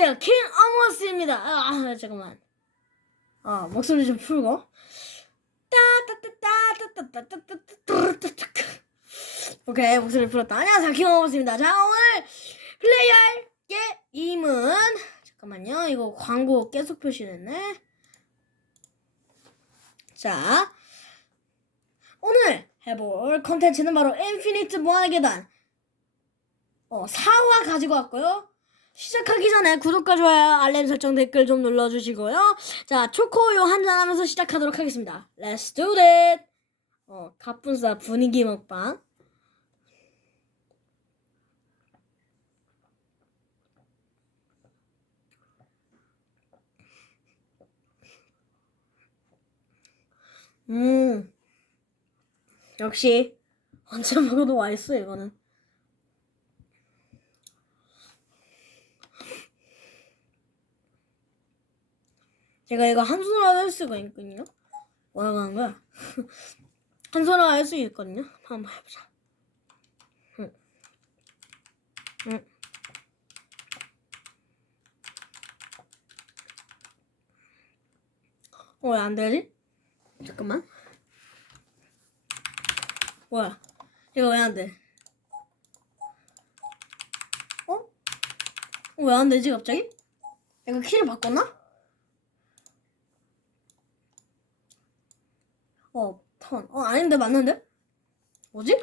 안녕하세요 킹 어머스입니다 아 잠깐만 아 목소리 좀 풀고 오케이 목소리 풀었다 안녕하세요 킹 어머스입니다 자 오늘 플레이할 게임은 잠깐만요 이거 광고 계속 표시됐네 자 오늘 해볼 컨텐츠는 바로 인피니트 무한계단. 어, 4화 가지고 왔고요 시작하기 전에 구독과 좋아요, 알림 설정 댓글 좀 눌러주시고요. 자, 초코우유 한잔 하면서 시작하도록 하겠습니다. Let's do it! 어, 가뿐싸 분위기 먹방. 음, 역시, 언제 먹어도 맛있어, 이거는. 제가 이거 한 손으로 할 수가 있거든요. 뭐라고 하는 거야? 한 손으로 할 수 있거든요. 한번 해보자. 응. 응. 어, 왜 안 되지? 잠깐만. 뭐야? 이거 왜 안 돼? 어? 왜안 되지, 갑자기? 이거 키를 바꿨나? 어, 턴. 어, 아닌데, 맞는데? 뭐지?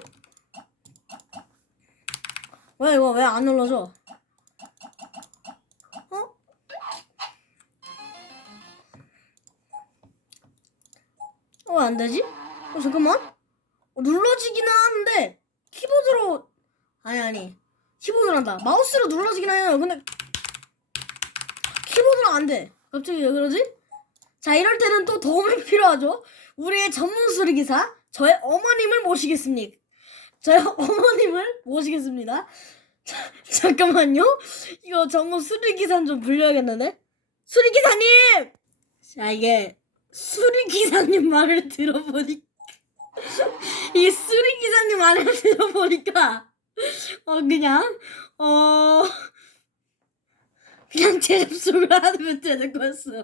왜, 이거 왜안 눌러져? 어? 어, 왜 안 되지? 어, 잠깐만. 어, 눌러지기는 하는데, 키보드로, 아니, 아니. 키보드로 한다. 마우스로 눌러지긴 해요. 근데, 키보드로 안 돼. 갑자기 왜 그러지? 자, 이럴 때는 또 도움이 필요하죠. 우리의 전문 수리기사, 저의 어머님을 모시겠습니다. 저의 어머님을 모시겠습니다. 자, 잠깐만요. 이거 전문 수리기사 좀 불려야겠는데? 수리기사님! 자, 이게 수리기사님 말을 들어보니까, 이 수리기사님 말을 들어보니까, 어, 그냥, 어, 그냥 제 접속을 하면 되는 거였어.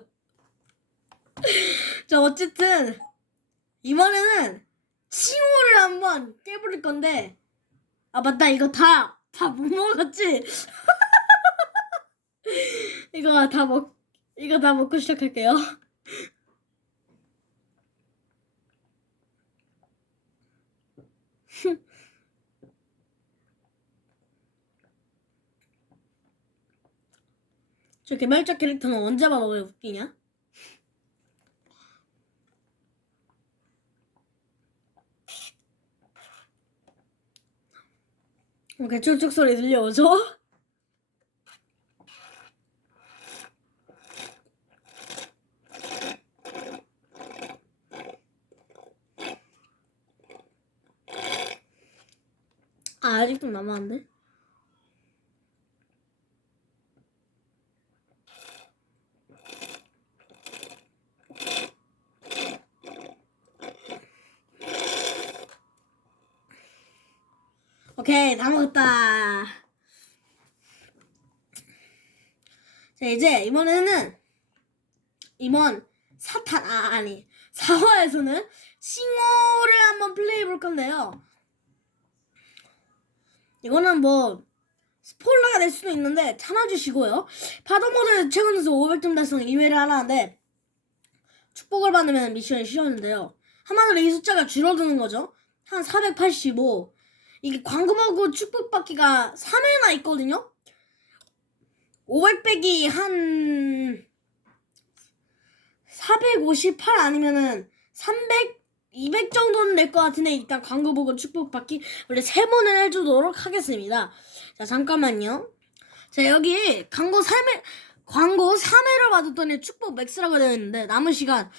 자, 어쨌든, 이번에는 칭호를 한번 깨부릴 건데, 아, 맞다. 이거 다, 다 못 먹었지? 이거 다 먹, 이거 다 먹고 시작할게요. 저 개발자 캐릭터는 언제 왜 웃기냐? 이렇게 쭉쭉 소리 들려오죠? 아, 아직도 남았는데? 오케이, 다 먹었다. 자, 이제 이번에는 이번 사탄, 아, 아니, 4화에서는 싱어를 한번 플레이해 볼 건데요. 이거는 뭐, 스포일러가 될 수도 있는데 참아주시고요. 파도모드 최근 선수 500점 달성 2회를 하라는데 축복을 받으면 미션이 쉬웠는데요. 한마디로 이 숫자가 줄어드는 거죠. 한 485. 이게 광고 보고 축복받기가 3회나 있거든요. 500 빼기 한 458 아니면은 300, 200 정도는 될 것 같은데 일단 광고 보고 축복받기 원래 세 번을 해주도록 하겠습니다. 자 잠깐만요. 자 여기 광고 3회 광고 3회를 받았더니 축복 맥스라고 되어 있는데 남은 시간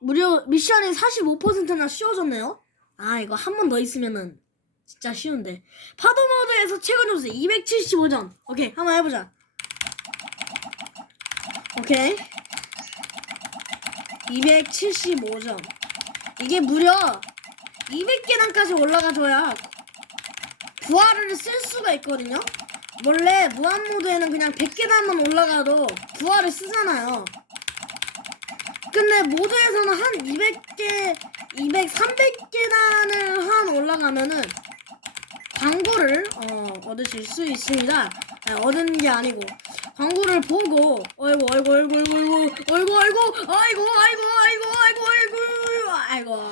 무려 미션이 45%나 쉬워졌네요. 아 이거 한 번 더 있으면은 진짜 쉬운데 파도 모드에서 최고 점수 275점. 오케이 한번 해보자. 오케이 275점. 이게 무려 200계단까지 올라가줘야 부하를 쓸 수가 있거든요. 원래 무한 모드에는 그냥 100계단만 올라가도 부활을 쓰잖아요. 근데 모드에서는 한 200개, 200, 300계단을 한 올라가면은 광고를 어, 얻으실 수 있습니다. 아니, 얻은 게 아니고 광고를 보고 어이구 어이구 어이구 어이구 어이구 어이구 아이고 아이고 아이고 아이고 아이고 아이고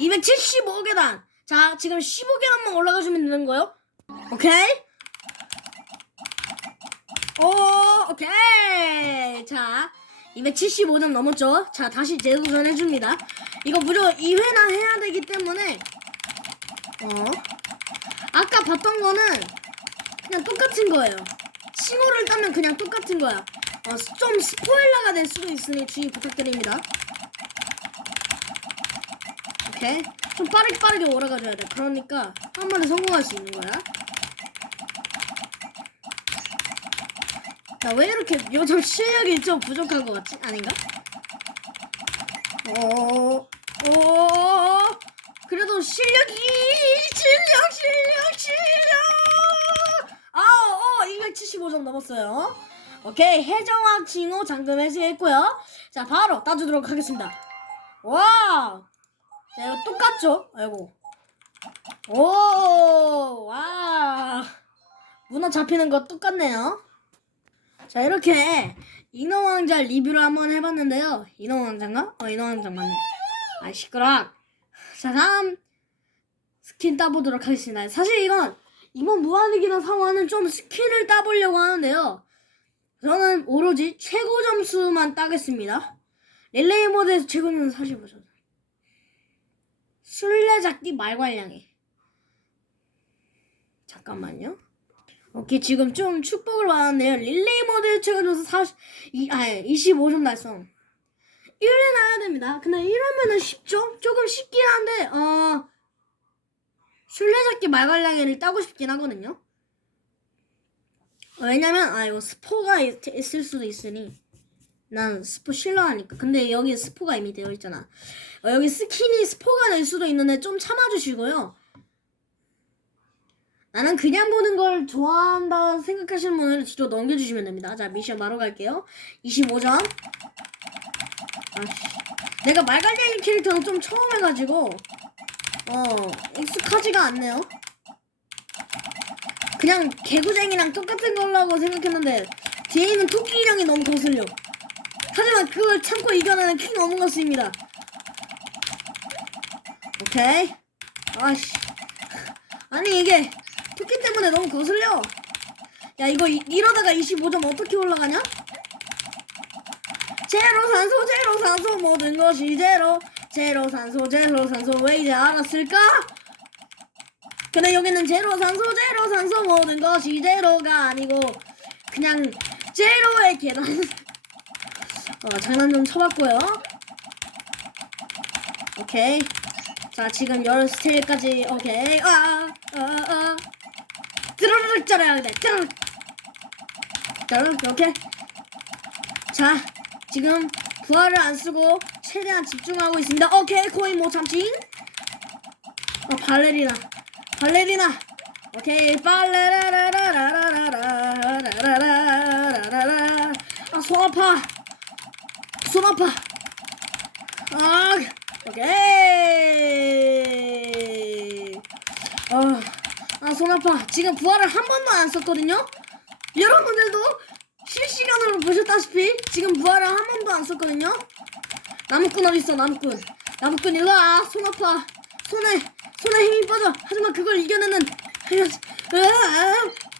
275계단 자 지금 15계단만 올라가시면 되는 거예요 오케이 오 오케이 자 275점 넘었죠 자 다시 재도전 해줍니다 이거 무조건 2회나 해야 되기 때문에 어 아까 봤던 거는 그냥 똑같은 거예요. 신호를 따면 그냥 똑같은 거야. 어, 좀 스포일러가 될 수도 있으니 주의 부탁드립니다. 오케이. 좀 빠르게 빠르게 올라가줘야 돼. 그러니까 한 번에 성공할 수 있는 거야. 자, 왜 이렇게 요즘 실력이 좀 부족한 것 같지? 아닌가? 어, 어, 그래도 실력이 실력 실력 실력 아, 어, 275점 넘었어요. 오케이, 해정학 징호 잠금 해제했고요. 자, 바로 따주도록 하겠습니다. 와, 자, 이거 똑같죠? 아이고. 오, 와, 문어 잡히는 거 똑같네요. 자, 이렇게 인어왕자 리뷰를 한번 해봤는데요. 인어왕자인가? 어, 인어왕자 맞네. 아, 시끄러. 자, 다음 스킨 따보도록 하겠습니다. 사실 이건 이번 무한리기나 상황은 좀 스킨을 따보려고 하는데요. 저는 오로지 최고 점수만 따겠습니다. 릴레이 모드에서 최고 점수 45점. 술래잡기 말괄량이. 잠깐만요. 오케이 지금 좀 축복을 받았네요. 릴레이 모드에서 최고 점수 40, 이, 아, 25점 달성. 1회 나야 됩니다. 근데 1회면은 쉽죠? 조금 쉽긴 한데, 어, 술래잡기 말괄량이를 따고 싶긴 하거든요. 어, 왜냐면, 아, 이거 스포가 있, 있을 수도 있으니, 난 스포 싫어하니까. 근데 여기 스포가 이미 되어 있잖아. 어, 여기 스킨이 스포가 될 수도 있는데 좀 참아주시고요. 나는 그냥 보는 걸 좋아한다 생각하시는 분은 뒤로 넘겨주시면 됩니다. 자, 미션 바로 갈게요. 25점. 아씨. 내가 말갈량이 캐릭터는 좀 처음 해가지고 어 익숙하지가 않네요. 그냥 개구쟁이랑 똑같은 걸라고 생각했는데 뒤에 있는 토끼 인형이 너무 거슬려. 하지만 그걸 참고 이겨내는 킹 어몽어스입니다. 오케이. 아씨. 아니 이게 토끼 때문에 너무 거슬려. 야 이거 이, 이러다가 25점 어떻게 올라가냐? 제로 산소 제로 산소 모든 것이 제로 제로 산소 제로 산소 왜 이제 알았을까? 근데 여기는 제로 산소 제로 산소 모든 것이 제로가 아니고 그냥 제로의 계단. 어, 장난 좀 쳐봤고요. 오케이. 자 지금 열 스테이까지 오케이. 아아아 드르륵 잘해야 돼 드르륵. 드르륵 오케이. 자 지금 부활을 안 쓰고 최대한 집중하고 있습니다. 오케이 코인 못 참지. 어 발레리나 발레리나 오케이 발레라라라라라라라라라라라 아 손 아파 손 아파 아 오케이 어아손 아파 지금 부활을 한 번도 안 썼거든요. 여러분들도 실시간으로 보셨다시피 지금 부활을 한 번도 안 썼거든요. 나무꾼 어디 있어 나무꾼? 나무꾼 일로 와. 손 아파. 손에 손에 힘이 빠져. 하지만 그걸 이겨내는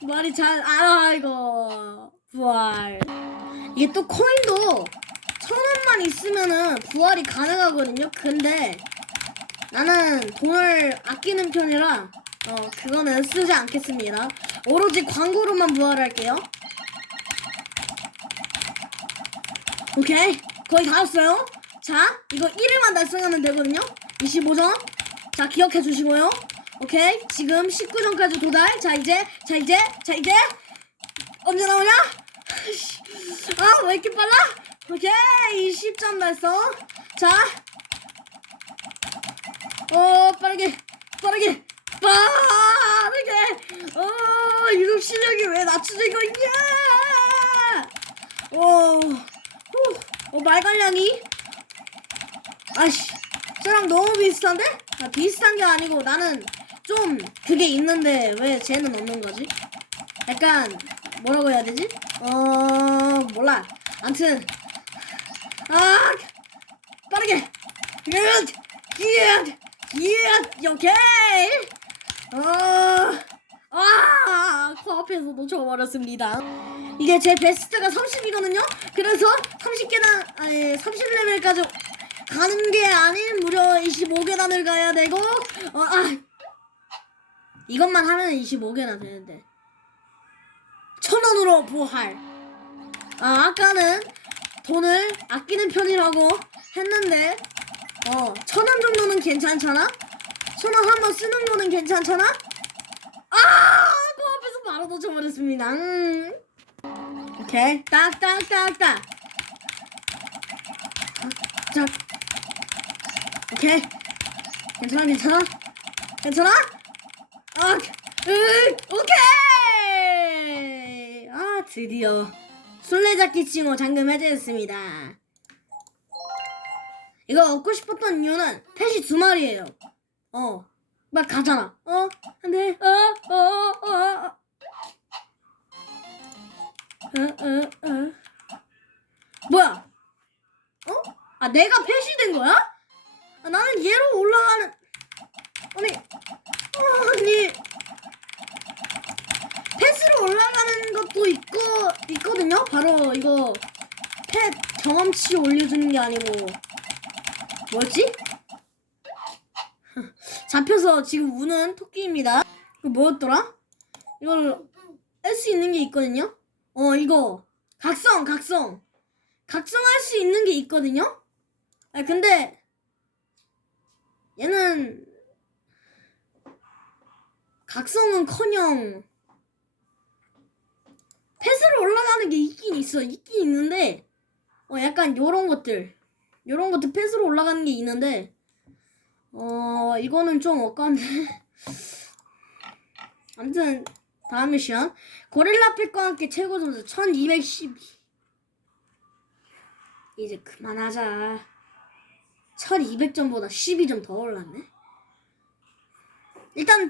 말이 잘 아이고 부활. 이게 또 코인도 천 원만 있으면은 부활이 가능하거든요. 근데 나는 돈을 아끼는 편이라 어 그거는 쓰지 않겠습니다. 오로지 광고로만 부활할게요. 오케이 거의 다 왔어요 자 이거 1일만 달성하면 되거든요. 25점. 자 기억해 주시고요. 오케이. 지금 19점까지 도달. 자 이제 자 이제 자 이제. 언제 나오냐? 아 왜 이렇게 빨라? 오케이. 20점 달성 자 어 빠르게 빠르게 빠르게. 어, 유독 실력이 왜 낮춰진 거야? 어, 후, 어, 말갈량이? 아씨, 저랑 너무 비슷한데? 아, 비슷한 게 아니고 나는 좀 그게 있는데 왜 쟤는 없는 거지? 약간 뭐라고 해야 되지? 어, 몰라. 암튼, 아, 빠르게. 얏, 얏, 얏, 오케이. 어, 아, 코앞에서 놓쳐버렸습니다. 이게 제 베스트가 30이거든요? 그래서 30계단, 아니, 30레벨까지 가는 게 아닌 무려 25계단을 가야 되고, 어, 아, 이것만 하면 25계단 되는데. 천 원으로 부활. 아, 아까는 돈을 아끼는 편이라고 했는데, 어, 천 원 정도는 괜찮잖아? 천 원 한 번 쓰는 거는 괜찮잖아? 아! 그 앞에서 바로 놓쳐버렸습니다. 음. 오케이. 딱, 딱, 딱, 딱. 자. 오케이. 괜찮아, 괜찮아? 괜찮아? 아, 으, 오케이! 아, 드디어. 술래잡기 칭호 잠금 해제했습니다. 이거 얻고 싶었던 이유는 펫이 두 마리예요. 어, 막 가잖아. 어, 안 돼. 어, 어, 어, 어. 어, 어, 어. 뭐야? 어? 아, 내가 펫이 된 거야? 아, 나는 얘로 올라가는. 아니, 어, 아니. 펫으로 올라가는 것도 있고, 있거든요? 바로 이거, 펫 경험치 올려주는 게 아니고, 뭐였지? 잡혀서 지금 우는 토끼입니다. 그 뭐였더라? 이걸 할 수 있는 게 있거든요? 어, 이거. 각성, 각성. 각성할 수 있는 게 있거든요? 아, 근데, 얘는, 각성은 커녕, 펫으로 올라가는 게 있긴 있어. 있긴 있는데, 어, 약간 요런 것들. 요런 것들 펫으로 올라가는 게 있는데, 어, 이거는 좀 억간데. 아무튼, 다음 미션. 고릴라 펫과 함께 최고 점수 1212. 이제 그만하자. 1200점보다 12점 더 올랐네. 일단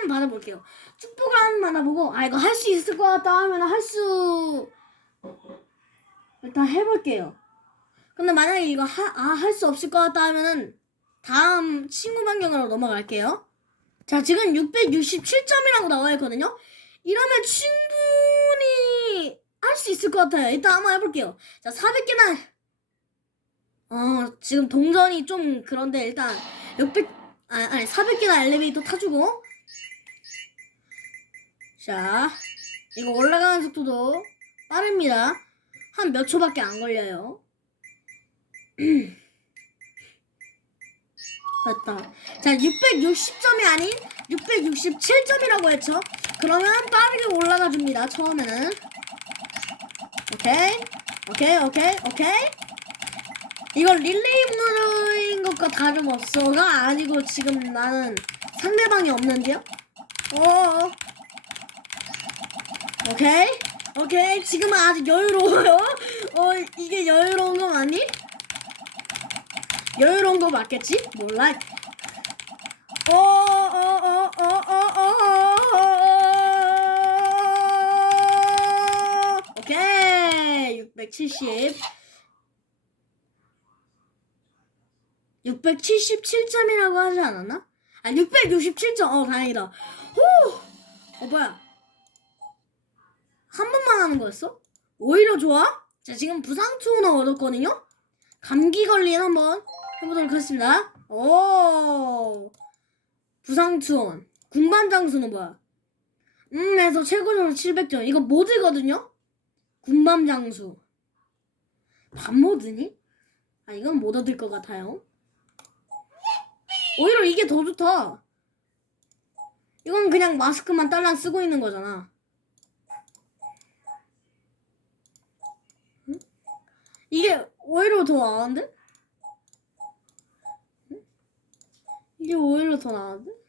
한번 받아볼게요. 한번 받아보고, 아, 이거 할 수 있을 것 같다 하면 할 수, 일단 해볼게요. 근데 만약에 이거 하, 아, 할 수 없을 것 같다 하면은, 다음 친구 반경으로 넘어갈게요. 자, 지금 667점이라고 나와 있거든요. 이러면 충분히 할 수 있을 것 같아요. 일단 한번 해볼게요. 자, 400개나, 어, 지금 동전이 좀 그런데 일단 600, 아, 아니, 400개나 엘리베이터 타주고. 자, 이거 올라가는 속도도 빠릅니다. 한 몇 초밖에 안 걸려요. 됐다. 자, 660점이 아닌 667점이라고 했죠. 그러면 빠르게 올라가 줍니다. 처음에는. 오케이. 오케이, 오케이, 오케이. 이거 릴레이물인 것과 다름없어가 아니고 지금 나는 상대방이 없는데요? 어. 오케이. 오케이. 지금은 아직 여유로워요. 어, 이게 여유로운 거 맞니? 여유로운 거 맞겠지? 몰라. 어, 어, 어, 어, 어, 어, 어. 오케이. 670. 677점이라고 하지 않았나? 아, 667점. 어, 다행이다. 호! 어, 뭐야? 한 번만 하는 거였어? 오히려 좋아? 자, 지금 부상 투혼을 얻었거든요? 감기 걸린 한번 해보도록 하겠습니다. 오! 부상 투혼. 군반 장수는 뭐야? 음, 해서 최고 점수 700점. 이거 모드거든요? 군밤 장수. 반 모드니? 아, 이건 못 얻을 것 같아요. 오히려 이게 더 좋다. 이건 그냥 마스크만 딸랑 쓰고 있는 거잖아. 응? 이게 오히려 더 나은데? 응? 이게 오히려 더 나은데?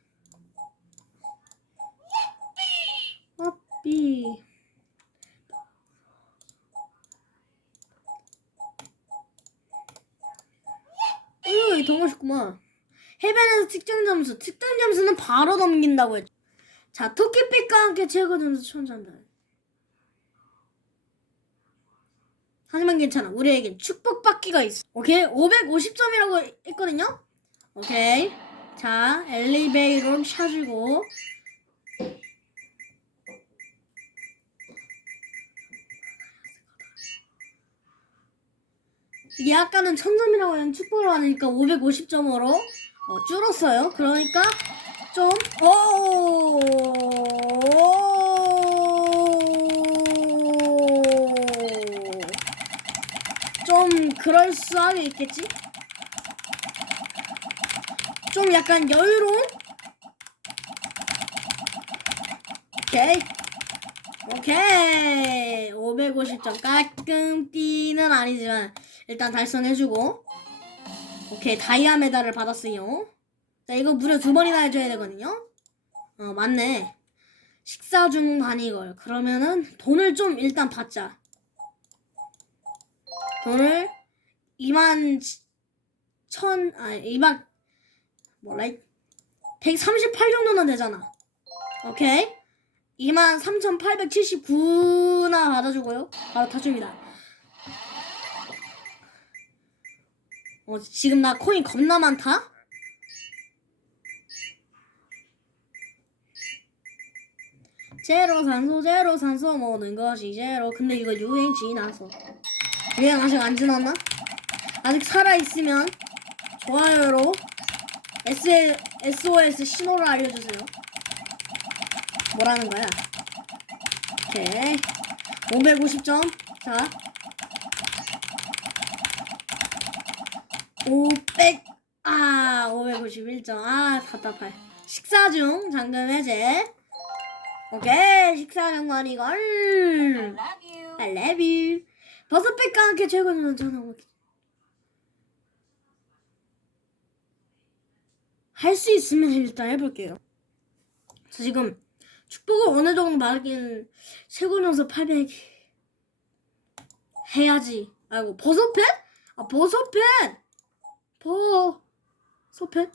피. 으, 더 멋있구만. 해변에서 특정 점수. 특정 점수는 바로 넘긴다고 했죠. 자, 토끼빛과 함께 최고 점수 천장다. 하지만 괜찮아. 우리에겐 축복받기가 있어. 오케이? 550점이라고 했거든요? 오케이. 자, 엘리베이터를 찾고. 이게 아까는 1000점이라고 했는데 축복을 하니까 550점으로 어, 줄었어요. 그러니까 좀, 오. 좀 그럴싸하게 있겠지? 좀 약간 여유로운? 오케이. 오케이. 550점. 깔끔띠는 아니지만, 일단 달성해주고. 오케이. 다이아 메달을 받았어요. 자, 이거 무려 두 번이나 해줘야 되거든요? 어, 맞네. 식사 중 바니걸. 그러면은, 돈을 좀 일단 받자. 돈을 2만 천, 아, 2만, 뭐라, 138 정도는 되잖아. 오케이? 23,879나 받아주고요. 바로 타줍니다. 어, 지금 나 코인 겁나 많다? 제로 산소, 제로 산소 먹는 것이 제로. 근데 이거 유행 지나서. 유행 아직 안 지났나? 아직 살아있으면 좋아요로 S, SOS 신호를 알려주세요. 뭐라는 거야? 오케이. 550점. 자. 500. 아, 551점. 아, 답답해. 식사 중 잠금 해제. 오케이. 식사 중 머니걸. love you. I love you. 버섯백과 함께 최고는 전화고 할수 있으면 일단 해볼게요. 저 지금 축복을 어느 정도 받긴 최고 점수 800 해야지. 아이고 버섯펫? 아 버섯펫. 버섯펫?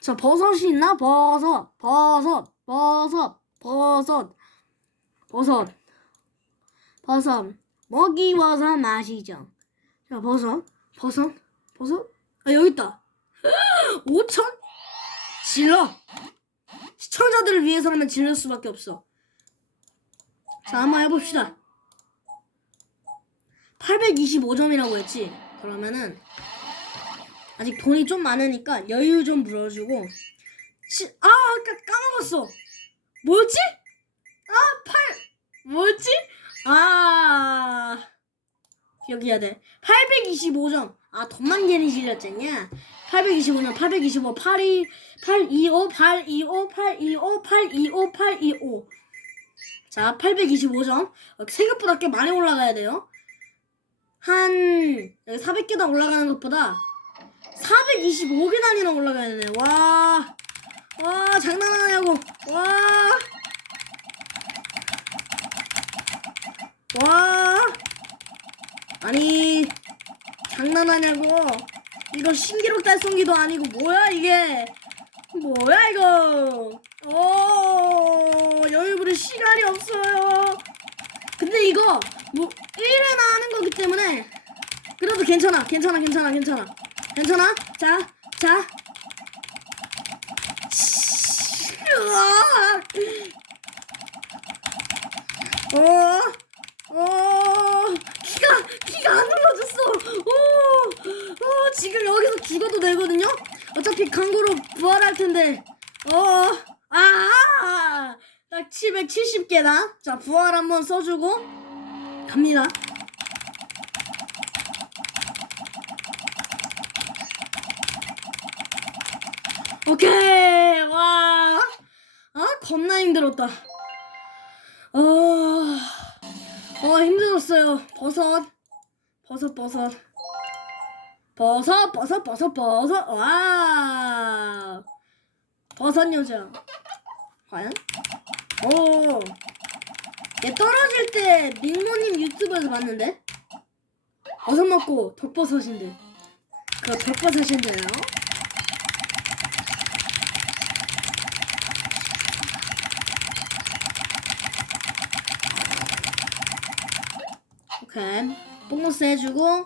자 버섯이 있나? 버섯, 버섯, 버섯, 버섯, 버섯, 버섯. 먹이 버섯 마시죠. 자 버섯, 버섯, 버섯. 아 여기 있다. 5천? 질러. 시청자들을 위해서라면 지를 수밖에 없어. 자, 한번 해봅시다. 825점이라고 했지? 그러면은, 아직 돈이 좀 많으니까 여유 좀 물어주고, 시, 아, 아까 까먹었어! 뭐였지? 아, 8, 뭐였지? 아, 기억해야 돼. 825점. 아, 돈만 괜히 질렸잖냐? 825년 825 82 825 825 825 825 825 자, 825점. 어, 생각보다 꽤 많이 올라가야 돼요. 한 400계단 올라가는 것보다 425계단이나 올라가야 되네. 와. 와, 장난하냐고. 와. 와. 아니, 장난하냐고. 이거 신기록 달성기도 아니고 뭐야 이게 뭐야 이거 오 여유 부릴 시간이 없어요 근데 이거 뭐 1회나 하는 거기 때문에 그래도 괜찮아 괜찮아 괜찮아 괜찮아 괜찮아 자 자 어, 어, 피가, 피가 안 흘러졌어. 오, 어, 지금 여기서 죽어도 되거든요? 어차피 강고로 부활할 텐데. 어, 아, 딱 770개다. 자, 부활 한번 써주고, 갑니다. 오케이, 와. 아, 겁나 힘들었다. 어, 어, 힘들었어요. 버섯. 버섯, 버섯. 버섯, 버섯, 버섯, 버섯. 와. 버섯 요정. 과연? 오. 얘 떨어질 때 민모님 유튜브에서 봤는데 버섯 먹고 덕버섯인데 그거 덕버섯인데요 오케이 보너스 해주고.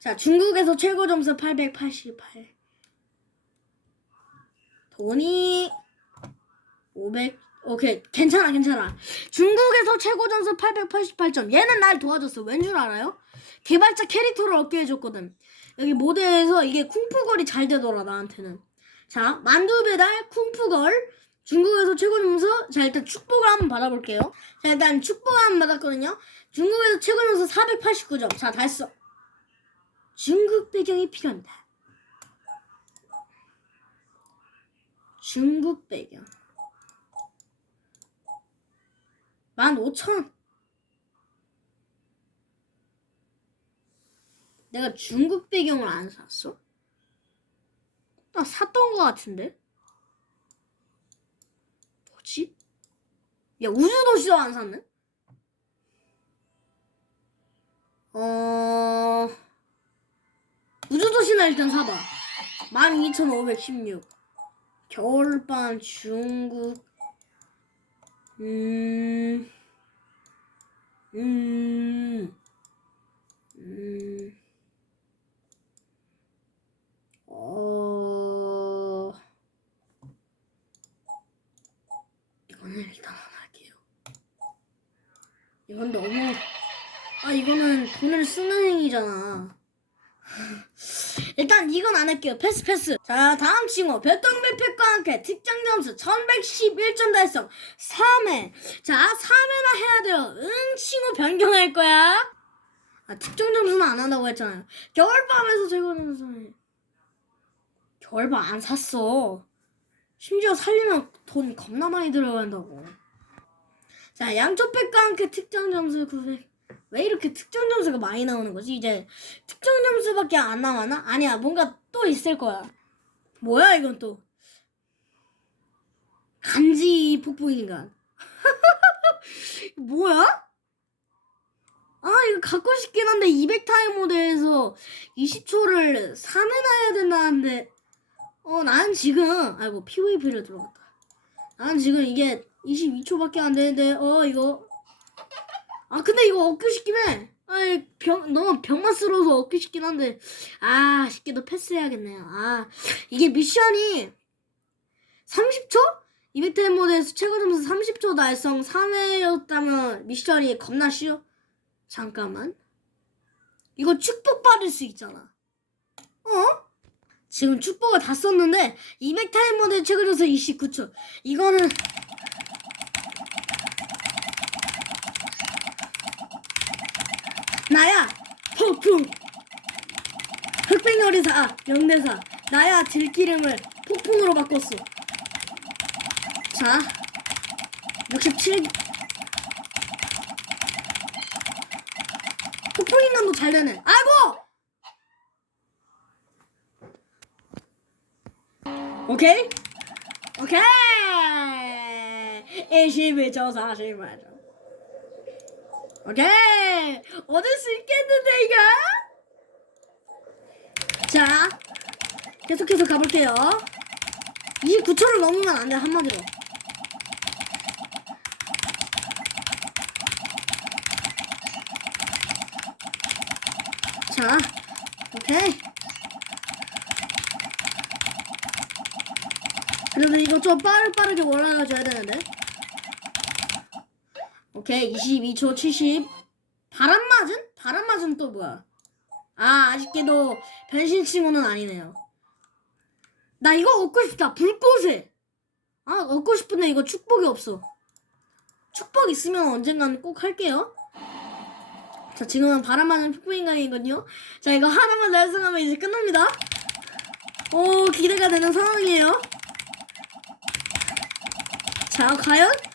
자 중국에서 최고 점수 888 돈이 500 오케이 괜찮아 괜찮아. 중국에서 최고 점수 888점. 얘는 날 도와줬어. 왠 줄 알아요? 개발자 캐릭터를 얻게 해줬거든. 여기 모드에서 이게 쿵푸걸이 잘 되더라 나한테는. 자 만두 배달 쿵푸걸. 중국에서 최고 점수. 자 일단 축복을 한번 받아볼게요. 자 일단 축복을 한번 받았거든요 중국에서 점수 489점 자다 했어 중국 배경이 필요합니다 중국 배경 15,000 내가 중국 배경을 안 샀어? 나 샀던 거 같은데? 뭐지? 야 우주도시도 안 샀네? 어... 우주도시나 일단 사봐. 12,516 겨울밤 중국 음, 음, 음, 어, 이거는 일단 안 할게요. 이건 너무, 아, 이거는 돈을 쓰는 행위잖아. 일단 이건 안 할게요. 패스 패스. 자 다음 친구 별똥별팩과 함께 특정 점수 1111점 달성 3회. 자 3회나 해야 돼요. 응 친구 변경할 거야. 아 특정 점수는 안 한다고 했잖아요. 겨울밤에서 최고 점수는 겨울밤 안 샀어. 심지어 살리면 돈 겁나 많이 들어간다고. 자 양초팩과 함께 특정 점수 900. 왜 이렇게 특정 점수가 많이 나오는 거지? 이제 특정 점수밖에 안 나와나? 아니야, 뭔가 또 있을 거야. 뭐야, 이건 또. 간지 폭풍 인간. 뭐야? 아, 이거 갖고 싶긴 한데, 200타임 모드에서 20초를 3회나 해야 된다는데, 어, 난 지금, 아이고, PVP를 들어갔다. 난 지금 이게 22초밖에 안 되는데, 어, 이거, 아 근데 이거 얻고 싶긴 해. 아이 병 너무 병맛스러워서 얻고 싶긴 한데 아 쉽게도 패스해야겠네요. 아 이게 미션이 30초? 이벤트 모드에서 최고 점수 30초 달성 3회였다면 미션이 겁나 쉬워. 잠깐만. 이거 축복 받을 수 있잖아. 어? 지금 축복을 다 썼는데 200 타임 모드 최고 점수 29초. 이거는 나야 폭풍 흑백요리사 명대사 나야 들기름을 폭풍으로 바꿨어 자 67 폭풍인간도 잘 되네. 아이고! 오케이? 오케이! 21초 48초 오케이. 얻을 수 있겠는데 이거? 자 계속해서 가볼게요. 29초를 넘으면 안돼 한마디로. 자 오케이. 그래도 이거 좀 빠르빠르게 올라가줘야 되는데 오케이 22초 70 바람 맞은? 바람 맞은 또 뭐야? 아 아쉽게도 변신 친구는 아니네요. 나 이거 얻고 싶다. 불꽃에. 아 얻고 싶은데 이거 축복이 없어. 축복 있으면 언젠간 꼭 할게요. 자 지금은 바람 맞은 폭풍인간이거든요. 자 이거 하나만 달성하면 이제 끝납니다. 오 기대가 되는 상황이에요. 자 과연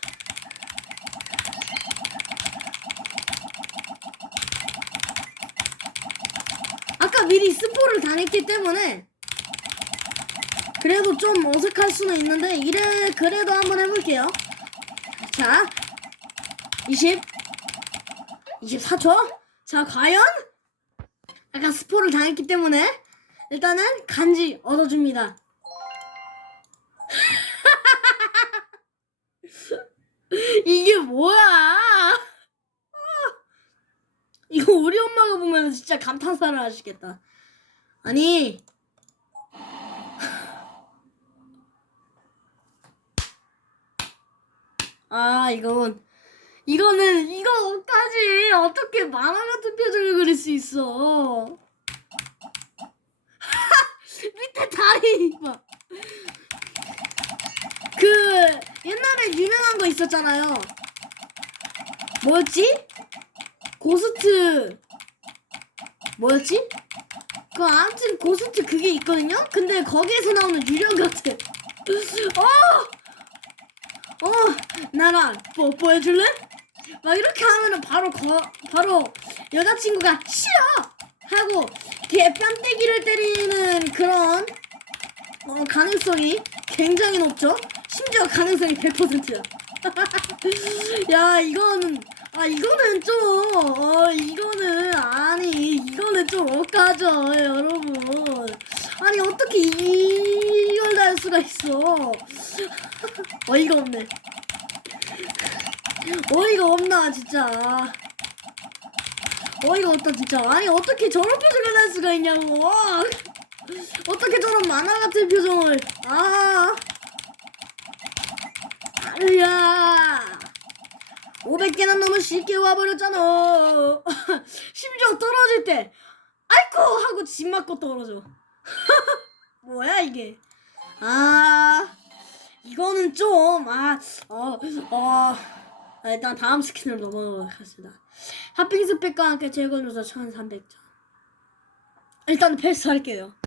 미리 스포를 당했기 때문에 그래도 좀 어색할 수는 있는데 이래 그래도 한번 해볼게요. 자, 20 24초. 자 과연 약간 스포를 당했기 때문에 일단은 간지 얻어줍니다. 이게 뭐야 아, 이거 엄마가 보면 진짜 감탄사를 하시겠다 아니 아 이건 이거는 이거까지 어떻게 만화 같은 표정을 그릴 수 있어 밑에 다리 봐. 그 옛날에 유명한 거 있었잖아요 뭐였지? 고스트 뭐였지? 그 아무튼 고스트 그게 있거든요? 근데 거기에서 나오는 유령 같아 어! 어! 나랑 뽀뽀해 줄래? 막 이렇게 하면은 바로 거, 바로 여자친구가 싫어! 하고 걔 뺨때기를 때리는 그런 어, 가능성이 굉장히 높죠? 심지어 가능성이 100%야. 야, 이거는, 아, 이거는 좀, 어, 이거는, 아니, 이거는 좀 억까죠, 여러분. 아니, 어떻게 이걸 날 수가 있어. 어이가 없네. 어이가 없나, 진짜. 어이가 없다, 진짜. 아니, 어떻게 저런 표정을 날 수가 있냐고. 어떻게 저런 만화 같은 표정을 아 아르야 500개는 너무 쉽게 와버렸잖아. 심지어 떨어질 때. 아이고 하고 집 맞고 떨어져. 뭐야 이게? 아 이거는 좀아어어. 어, 일단 다음 스킨을 넘어가도록 하겠습니다. 핫핑 스펙과 함께 재건조사 1300점. 일단 패스할게요